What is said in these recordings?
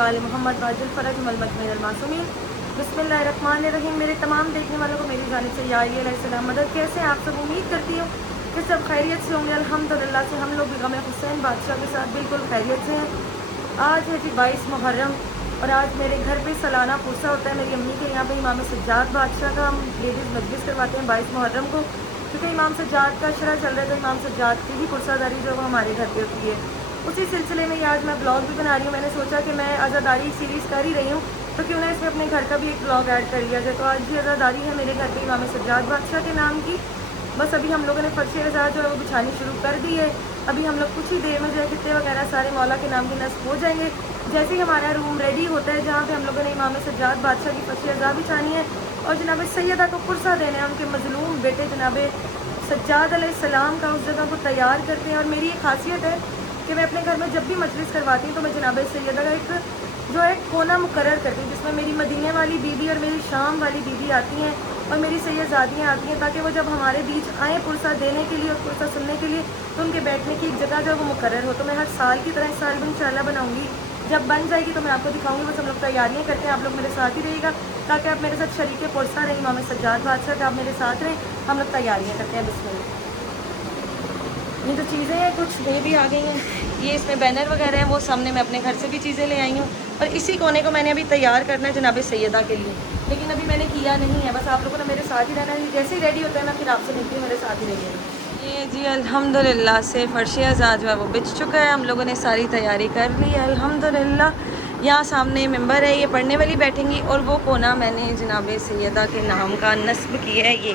वाले मोहम्मद वाजिल फ़रज मासूमीन। बिस्मिल्लाहिर्रहमानिर्रहीम। मेरे तमाम देखने वालों को मेरी जानिब से या अलैहिस्सलाम मदद। कैसे आप सब? उम्मीद करती हूँ कि सब खैरियत से होंगे। अल्हम्दुलिल्लाह से हम लोग भी गम हुसैन बादशाह के साथ बिल्कुल खैरियत से हैं। आज है जी 22 मुहर्रम और आज मेरे घर पे सालाना पुरसा होता है। मेरी अम्मी के यहाँ पे इमाम सज्जाद बादशाह का हम लेडीज़ मजलिस करवाते हैं 22 मुहर्रम को, क्योंकि इमाम सज्जाद का अशरा चल रहा है, तो इमाम सज्जाद की ही पुरसादारी जो वो हमारे घर पे होती है। उसी सिलसिले में आज मैं ब्लॉग भी बना रही हूँ। मैंने सोचा कि मैं आज़ादारी सीरीज़ कर ही रही हूँ, तो क्यों ना इसमें अपने घर का भी एक ब्लॉग ऐड कर लिया जाए। तो आज भी आज़ादारी है मेरे घर पे इमाम सज्जाद बादशाह के नाम की। बस अभी हम लोगों ने फर्श रज़ा जो है वो बिछानी शुरू कर दी है। अभी हम लोग कुछ ही देर में जो है कित्ते वगैरह सारे मौला के नाम की नस्ब हो जाएंगे। जैसे ही हमारा रूम रेडी होता है जहाँ पे हम लोगों ने इमाम सज्जाद बादशाह की फर्श रज़ा बिछानी है और जनाब सैयदा को पुरसा देना है, उनके मजलूम बेटे जनाब सज्जाद अलैहिस्सलाम का उस जगह को तैयार करते हैं। और मेरी एक खासियत है कि मैं अपने घर में जब भी मजलिस करवाती हूँ तो मैं जनाब सैयदा का एक जो है कोना मुकर्रर करती हूँ, जिसमें मेरी मदीने वाली बीबी और मेरी शाम वाली बीबी आती हैं और मेरी सैयदादियाँ आती हैं, ताकि वो जब हमारे बीच आएँ पुरसा देने के लिए और पुरसा सुनने के लिए तो उनके बैठने की एक जगह जो है वो मुकर्रर हो। तो मैं हर साल की तरह इस साल भी इंशाल्लाह बनाऊँगी। जब बन जाएगी तो मैं आपको दिखाऊंगी। बस हम लोग तैयारियां करते हैं, आप लोग मेरे साथ ही रहिएगा ताकि आप मेरे साथ शरीके पुरसा रहें इमाम सज्जाद बादशाह का, आप मेरे साथ रहें। हम लोग तैयारियां करते हैं। बिस्मिल्लाह। ये जो चीज़ें हैं कुछ ये भी आ गई हैं, ये इसमें बैनर वगैरह हैं, वो सामने मैं अपने घर से भी चीज़ें ले आई हूँ। और इसी कोने को मैंने अभी तैयार करना है जनाब सैयदा के लिए, लेकिन अभी मैंने किया नहीं है। बस आप लोगों ने मेरे साथ ही रहना है। जैसे ही रेडी होता है ना फिर आपसे मिलती हूँ, मेरे साथ ही रहिएगा। ये जी अल्हम्दुलिल्लाह से फर्श अज़ा जो है वो बिछ चुका है। हम लोगों ने सारी तैयारी कर ली है अल्हम्दुलिल्लाह। यहाँ सामने मेंबर है, ये पढ़ने वाली बैठेंगी और वो कोना मैंने जनाब सैयदा के नाम का नस्ब किया है। ये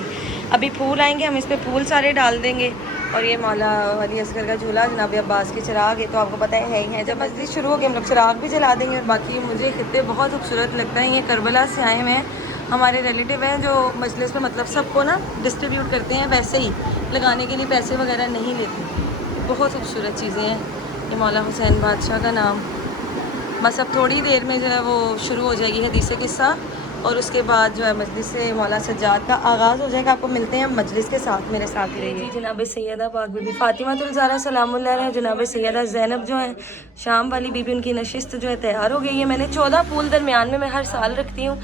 अभी फूल आएंगे, हम इस पर फूल सारे डाल देंगे। और ये मौला वली असगर का झूला जनाब अब्बास के चिराग है, तो आपको पता है ही है। जब मस्जिद शुरू होगी हम लोग चिराग भी जला देंगे। और बाकी मुझे खित्ते बहुत खूबसूरत लगता है। ये करबला से आए हुए हैं, हमारे रिलेटिव हैं जो मजलिस में मतलब सबको ना डिस्ट्रीब्यूट करते हैं, वैसे ही लगाने के लिए पैसे वगैरह नहीं लेते। बहुत खूबसूरत चीज़ें हैं। ये मौला हुसैन बादशाह का नाम। बस अब थोड़ी देर में जो है वो शुरू हो जाएगी हदीस किस्सा और उसके बाद जो है मजलिस से मौला सज्जाद का आगाज़ हो जाएगा। आपको मिलते हैं मजलिस के साथ, मेरे साथ ही रहिए। जनाब सैयदा पाक बीबी फ़ातिमातुल ज़हरा सलामुल्लाह अलैहा, जनाब सैयदा ज़ैनब जो है शाम वाली बीबी, उनकी नशिस्त जो है तैयार हो गई है। मैंने 14 फूल दरमियान में मैं हर साल रखती हूँ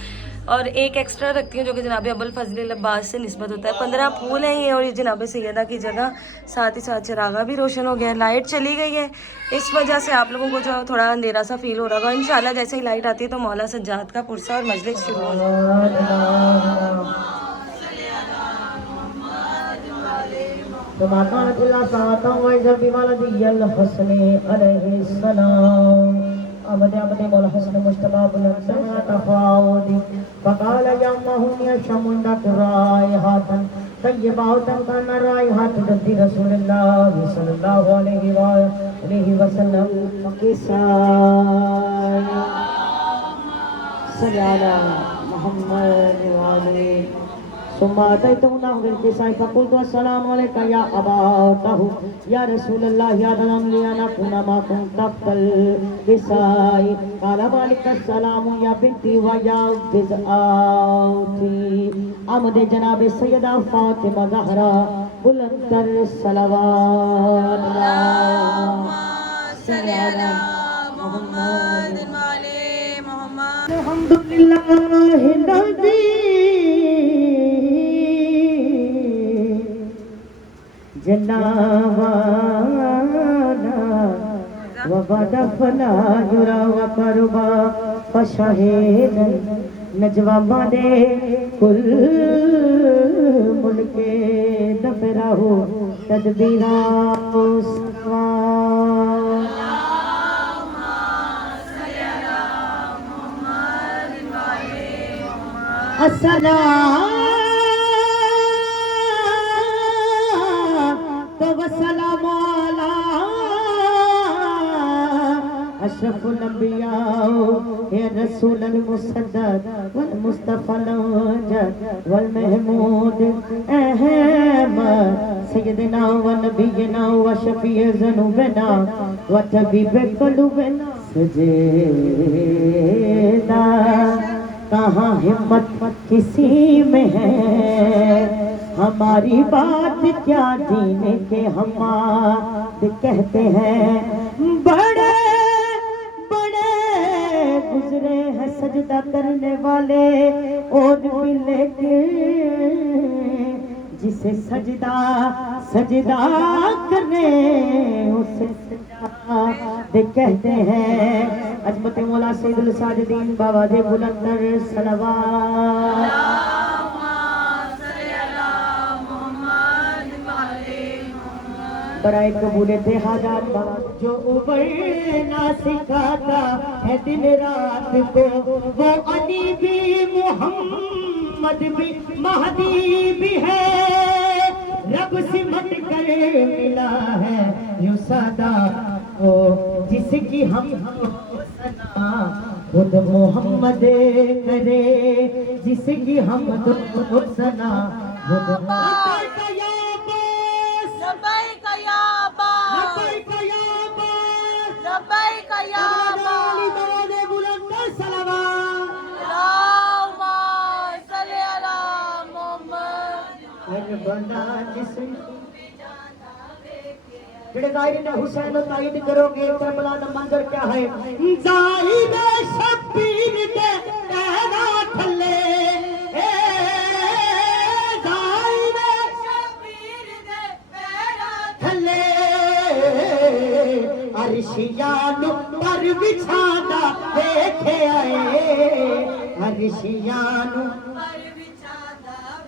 और एक एक्स्ट्रा रखती हूँ जो कि जनाब अबुल फजल अब्बास से निस्बत होता है। 15 फूल हैं ये। और ये जनाब सैयदा की जगह, साथ ही साथ चिरागा भी रोशन हो गया। लाइट चली गई है, इस वजह से आप लोगों को जो थोड़ा अंधेरा सा फील हो रहा होगा। इंशाल्लाह जैसे ही लाइट आती है तो मौला सज्जाद का पुरसा और मजलिस शुरू हो अमद अमद मौला हसन मुस्तफा बुलंद समा तफाउदी फकाल यम्महुन यशमुंदा रायहातन तय्यबातन काना रायहात दद्दी रसूलुल्लाह सल्लल्लाहु अलैहि वसल्लम किसा सल्लल्लाहु मोहम्मद वाले सुम्माते तो ना हो के साई फकुल तो अस्सलाम वालेकुम या अबाताहु या रसूलुल्लाह या दलम लियाना कुना मा कुन तब्तल बिसाई काला वालिक अस्सलाम या बिनती व या बिज़आती आमदे जनाब सैयदा फातिमा ज़हरा बुलंदर सलावत सल्लल्लाहु मोहम्मद वाले मोहम्मद अल्हम्दुलिल्लाह नबी जनावाना वबदफना युरा वकरबा फशहीदन नजवा माने कुल मुल्के दफराहु तदबीरा सफा अस्सलाम अशरफुल अंबिया या रसूलुल मुसद्दद वल मुस्तफल वल महमूद अहमद सय्यदना व नबियना व शफीए ज़ुनूबना व तबीब क़ुलूबना सजेदा कहाँ हिम्मत किसी में है हमारी बात क्या जीने के हम कहते हैं बड़े बड़े गुजरे हैं सजदा करने वाले और भी लेकिन जिसे सजदा सजदा करने उसे सजदा दे कहते हैं। अजमत मौला सैयदुल साजिदीन बाबा दे बुलंदर सलवात। बराए कबूलियत हाजात बाबा जो उबरना सिखाता है दिन रात को वो अली भी मोहम्मद भी महदी भी है। रब सिमट कर मिला है यूं सदा वो जिसकी हम सना खुद मोहम्मद करे जिसकी हम सना खुद हुसैन ताईद करोगे करबला दा मंजर क्या है। जाहिद शब्बीर दे कहना थल्ले जाहिद शब्बीर दे कहना थल्ले अरशियानु पर बिछादा देखे आए अरशियानु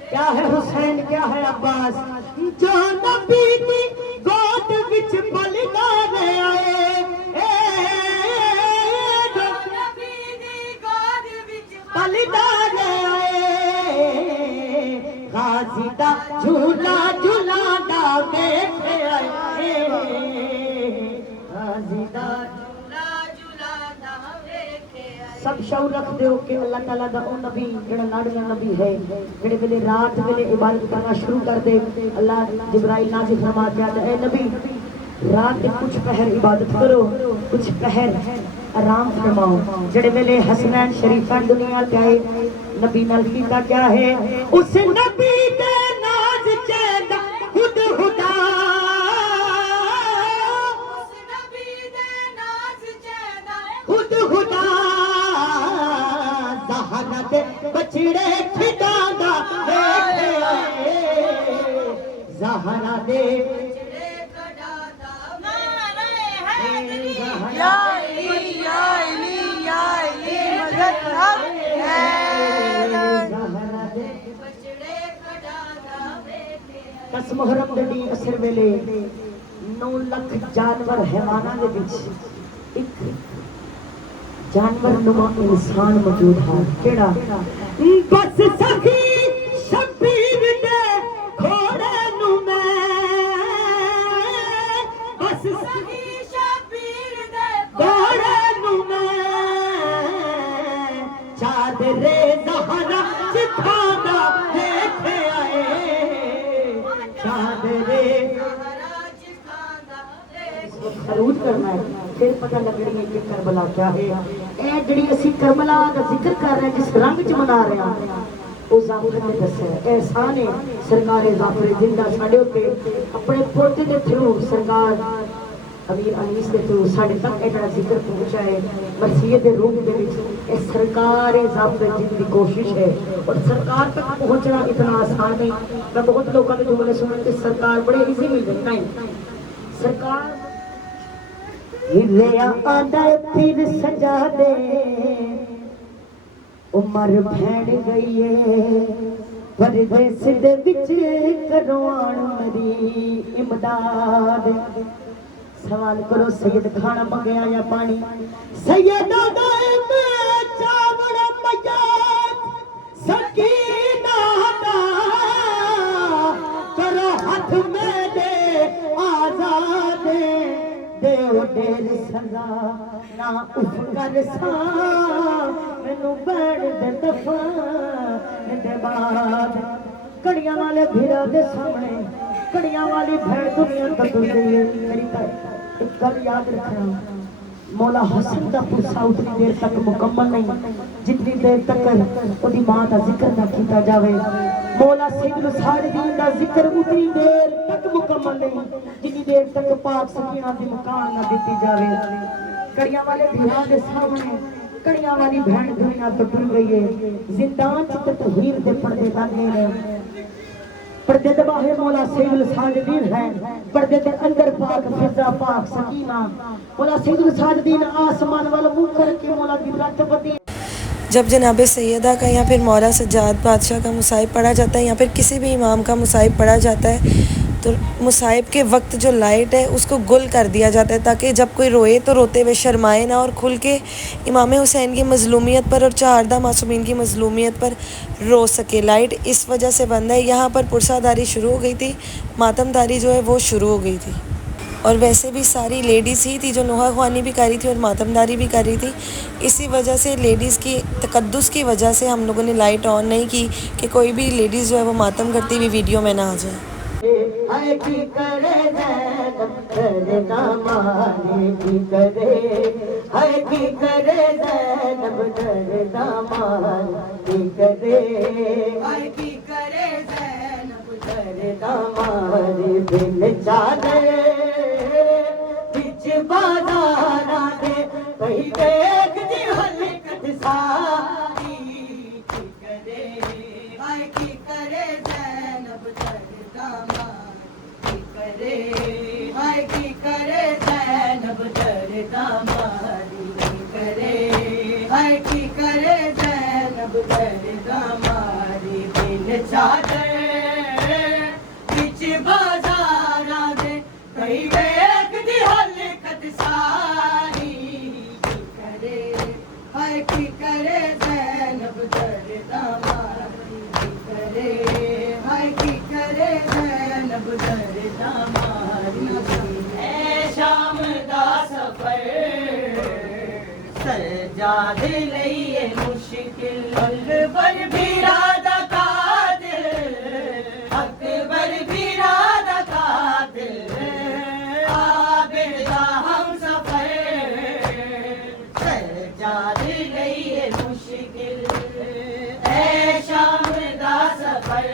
क्या है हुसैन क्या है अब्बास जो नबी की गोद विच पलदा आए जो नबी की गोद विच पलदा आए गाजी दा झूला झूलादा देखे आए गाजी दा सब शौर रख दो कि अल्लाह ताला दा ओ नबी जेड़ा लाडला नबी है जेड़े वेले रात वेले इबादत करना शुरू कर दे। अल्लाह जिब्राइल नाज़िल फरमा के आता है नबी रात के कुछ पहर इबादत करो कुछ पहर आराम फरमाओ। जेड़े वेले हसनैन शरीफान दुनिया ते आए नबी नाल कीता क्या है उस नबी दे नाज चेदा खुद खुदा उस नबी दे नाज चेदा खुद खुदा बछड़े खिदादा देखे आए ज़हरा दे दस मुहर्रम दे दी असर वेले 9 लाख जानवर हैवाना दे विच एक जानवर नुमा इंसान मौजूद है केड़ा बस सखी शबीर दे घोड़े नु मैं बस सखी शबीर दे घोड़े नु मैं चादरे ज़हरा चिखादा देखे आए चादरे खरूज करना है फिर पता लगनी है कि करबला क्या है। ए जड़ी असी करबला दा जिक्र कर रहे हैं जिस रंग च मना रहे हैं ओ जाफर ने दस्या एहसान है सरकार जाफर जिंदा साडे उत्ते अपने पोते दे थ्रू सरकार अमीर अनीस दे थ्रू साडे तक ए जड़ा जिक्र पहुंचा है मरसियत दे रूप दे विच ए सरकार जाफर जिंद दी कोशिश है और सरकार तक पहुंचना इतना आसान नहीं। मैं बहुत लोगों के जुमले सुन के सरकार बड़े इजी मिल जाता है सरकार हिलिया आंदा फिर सजा दे उमर भैन गई है परदेस दे विच करवाण मरी इमदाद। सवाल करो सैयद खाना मंगया या पानी सैयद चावल मयात सकीना दा करो हाथ में दे आजाद देव डेर सजा ना उफ कर सा मैनू बैठ दे दफा दे बाद कड़ियां वाले भीड़ा दे सामने कड़ियां वाली भैड़ दुनिया बदल गई है। मेरी एक गल याद रखना मौला हसन का पुरसा उतनी देर तक मुकम्मल नहीं जितनी देर तक ओदी मां का जिक्र ना किया जावे। मौला सैयदुल साजिदीन का जिक्र उतनी देर तक मुकम्मल नहीं जितनी देर तक पाक सकीना दी मुकाम ना दी जावे। कड़ियां वाले भीड़ा के सामने कड़ियां वाली बहन दुनिया तो टुर गई है जिंदान च तहरीर दे पर्दे बंदे ने पर्दे दे बाहर मौला सैयदुल साजिदीन है पर्दे दे अंदर पाक फिजा पाक सकीना मौला सैयदुल साजिदीन आसमान वाला मुंह करके मौला की रत बदी। जब जनाब सैयदा का या फिर मौला सज्जाद बादशाह का मुसाहिब पढ़ा जाता है या फिर किसी भी इमाम का मुसाहिब पढ़ा जाता है तो मुसाहिब के वक्त जो लाइट है उसको गुल कर दिया जाता है ताकि जब कोई रोए तो रोते हुए शर्माए ना और खुल के इमाम हुसैन की मज़लूमियत पर और चारदा मासूमीन की मज़लूमियत पर रो सके। लाइट इस वजह से बंद है। यहाँ पर पुरसादारी शुरू हो गई थी, मातमदारी जो है वो शुरू हो गई थी और वैसे भी सारी लेडीज़ ही थी जो नोहा ख्वानी भी कर रही थी और मातमदारी भी कर रही थी। इसी वजह से लेडीज़ की तकद्दुस की वजह से हम लोगों ने लाइट ऑन नहीं की कि कोई भी लेडीज़ जो है वो मातम करती हुई वीडियो में ना आ जाए। हाय की करे ज़ैनब करे दामाने की करे हाय की करे ज़ैनब करे दामाने की करे हाय की करे ज़ैनब करे दामाने बिन चादर बिच बाज़ारा दे कहीं देख दी हलकत सारी की करे हाय की करे ज़ैनब करे दामाने करे हाय की करे ज़ैनब करे दामाने की करे हाय की करे ज़ैनब करे दामाने बिन चादर बिच बाज़ारा दे कहीं देख दी हलकत सारी की करे हाय की करे ज़ैनब करे दामाने की करे हाय की करे ज़ैनब करे दामाने ए शाम दा सफर सजाद लईए मुश्किल अकबर भी राधा कादिल अकबर भी राधा कादिल आबिद दा हम सफर सजाद लईए मुश्किल ए शाम दा सफर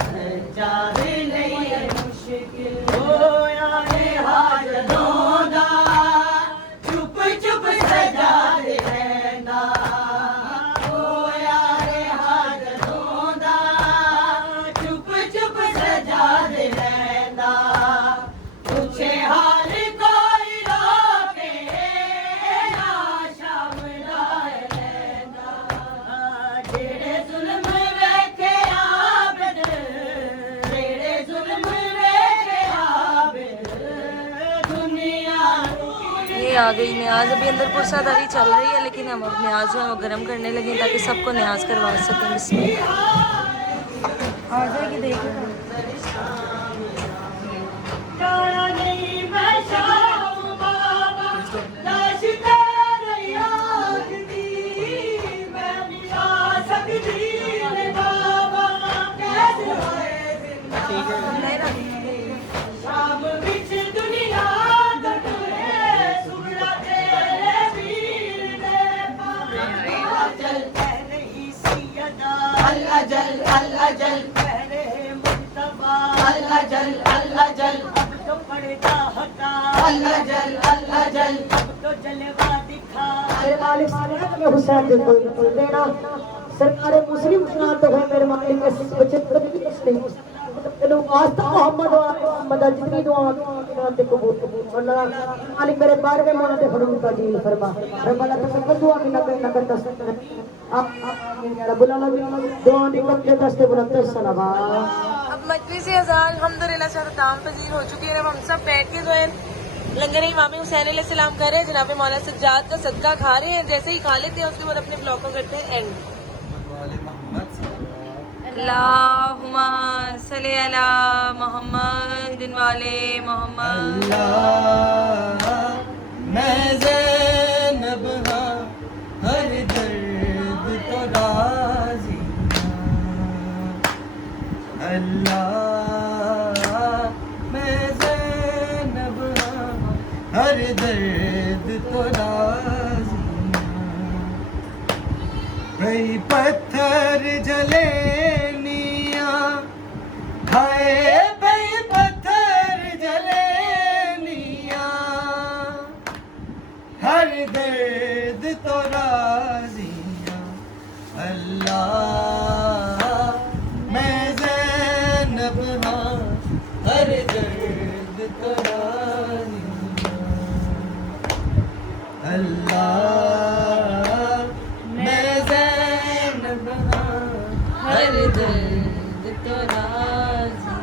सजाद लईए मुश्किल ओ यारे हाजरों दा चुप चुप सजाद रहंदा ओ यारे हाजरों दा चुप चुप सजाद रहंदा पूछे हाल कोई रोके ना शाम दा रहंदा जेड़े जुल्म वेखे आबिद जेड़े जुल्म वेखे आबिद दुनिया ये आ गई न्याज। अभी अंदर पुरसादारी चल रही है लेकिन हम अब न्याज जो है वो गर्म करने लगे ताकि सबको न्याज करवा सकें। बिस्मिल्लाह आ जाएगी देखो जाना नहीं मैं शाम बाबा लाश तेरे याद दी मैं मिला सकती ने बाबा कैसे होए जिंदा शाम बिच दुनिया दटुए सुबह तेरे वीर ने अल्लाह जल तेरे ही सैयदा अल्लाह जल तेरे मुस्तफा अल्लाह जल अब तो पड़ता हका अल्लाह जल अब तो जलवा दिखा मालिक सलात में हुसैन को कोई देना सरकार मुस्लिम सुना तो है मेरे मालिक के बच्चे कभी नहीं तेनो वास्ता मोहम्मद जितनी दुआ ते कबूल अल्लाह मालिक मेरे बारे में मोना ते फरूक ताजील फरमा रब्बना तकब्बल दुआ की नकर तस्ते आप रब्बुल आलमीन दुआ निकल के दस्ते बुलंद सलावा। अब मजलिस अज़ान अल्हम्दुलिल्लाह से ताम पजीर हो चुकी है। अब हम सब बैठ के जो है लंगर इमाम हुसैन अलैहिस्सलाम कर रहे हैं। जनाब मौला सज्जाद का सदका खा रहे हैं। जैसे ही खा लेते हैं उसके बाद अपने ब्लॉग को करते हैं एंड। अल्लाहुम्मा सल्ली अला मुहम्मद वाले मोहम्मद। मैं ज़ैनब हाँ हर दर्द तो राज़ी अल्लाह मैं ज़ैनब हाँ हर दर्द तो राज़ी कई पत्थर जले हाय बई पत्थर जले निया हर दर्द अल्लाह मैं ज़ैनब हाँ हर दर्द तो राज़ी अल्लाह मैं ज़ैनब हाँ हर दर्द तो राज़ी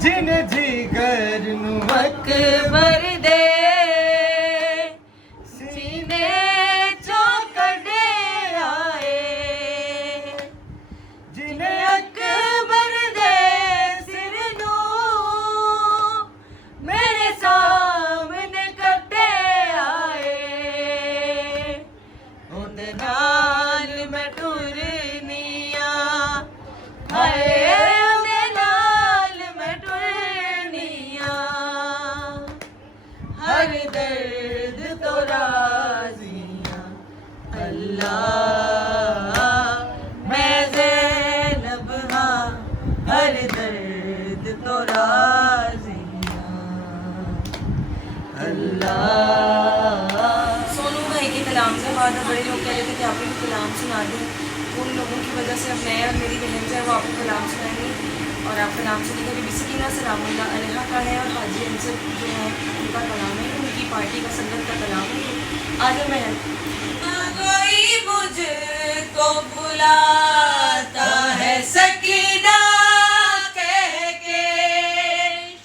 जिन्हें जिगर नु अकबर दे सीने चों कढे आए जिन्हें अकबर दे सिर नू मेरे सामने कटे आए ओदे नाल मैं टुरनिया हाय ओदे नाल मैं टुरनिया हर दर्द तो राज़ियाँ अल्लाह मैं ज़ैनब हाँ हर दर्द तो राज़ियाँ अल्लाह। सोनू भाई के कलाम से बाद बड़े लोग कह रहे थे कि आप भी कलाम सुना दें, उन लोगों की वजह से अब मैं और मेरी बहन जो है वो आपको कलाम सुनाएंगे और आप कलाम सुनिएगा। बीबी सकीना सलामुल्लाह अलैहा का है और हाजी अंसर जो है उनका कलाम है, उनकी पार्टी का संगत का कलाम है। आज मैं कोई मुझको बुलाता है सकीना कह के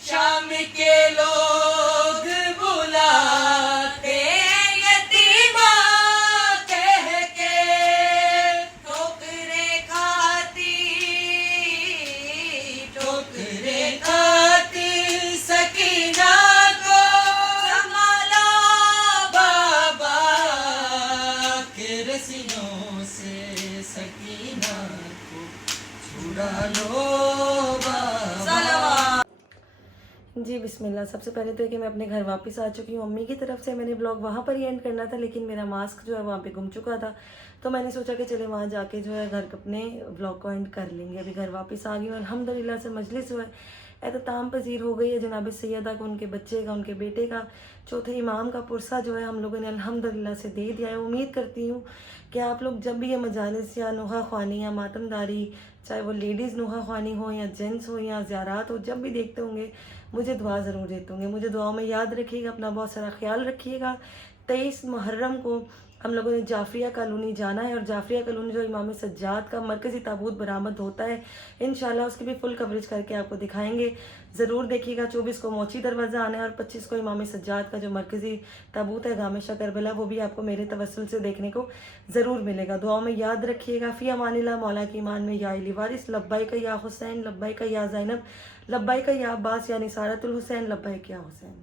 शाम के लोग बुलाते यतीमा कह के ठोकरे खाती सकीना को संभाला बाबा के रस्सियों से सकीना को छुड़ा लो बाबा। जी बिस्मिल्लाह। सबसे पहले तो है कि मैं अपने घर वापस आ चुकी हूँ। मम्मी की तरफ से मैंने ब्लॉग वहाँ पर ही एंड करना था, लेकिन मेरा मास्क जो है वहाँ पे गुम चुका था, तो मैंने सोचा कि चले वहाँ जाके जो है घर अपने ब्लॉग को एंड कर लेंगे। अभी घर वापस आ गई हूँ अल्हम्दुलिल्लाह से। मजलिस जो है एहतमाम पजीर हो गई है। जनाब सैयदा को उनके बच्चे का, उनके बेटे का, चौथे इमाम का पुरसा जो है हम लोगों ने अल्हम्दुलिल्लाह से दे दिया है। उम्मीद करती हूँ कि आप लोग जब भी ये मजालिस या नुहा ख्वानी या मातमदारी, चाहे वो लेडीज़ नुहा ख्वानी हो या जेंट्स हो या ज़ियारात हो, जब भी देखते होंगे मुझे दुआ ज़रूर देते होंगे। मुझे दुआओं में याद रखिएगा, अपना बहुत सारा ख्याल रखिएगा। 23 मुहर्रम को हम लोगों ने जाफरिया कॉलोनी जाना है और जाफरिया कॉलोनी जो इमाम सज्जाद का मरकज़ी ताबूत बरामद होता है, इंशाल्लाह उसकी भी फुल कवरेज करके आपको दिखाएंगे। ज़रूर देखिएगा। 24 को मोची दरवाज़ा आना है और 25 को इमाम सज्जाद का जो मरकज़ी ताबूत है गामेशा करबला, वो भी आपको मेरे तवस्सुल से देखने को ज़रूर मिलेगा। दुआओं में याद रखिएगा। फ़ी अमानिल्लाह। मौला की ईमान में या अली वारिस, लब्बाइक या हुसैन, लब्बाइक या ज़ैनब, लब्बाइक या अब्बास या निसारतुल हुसैन, लब्बाइक या हुसैन।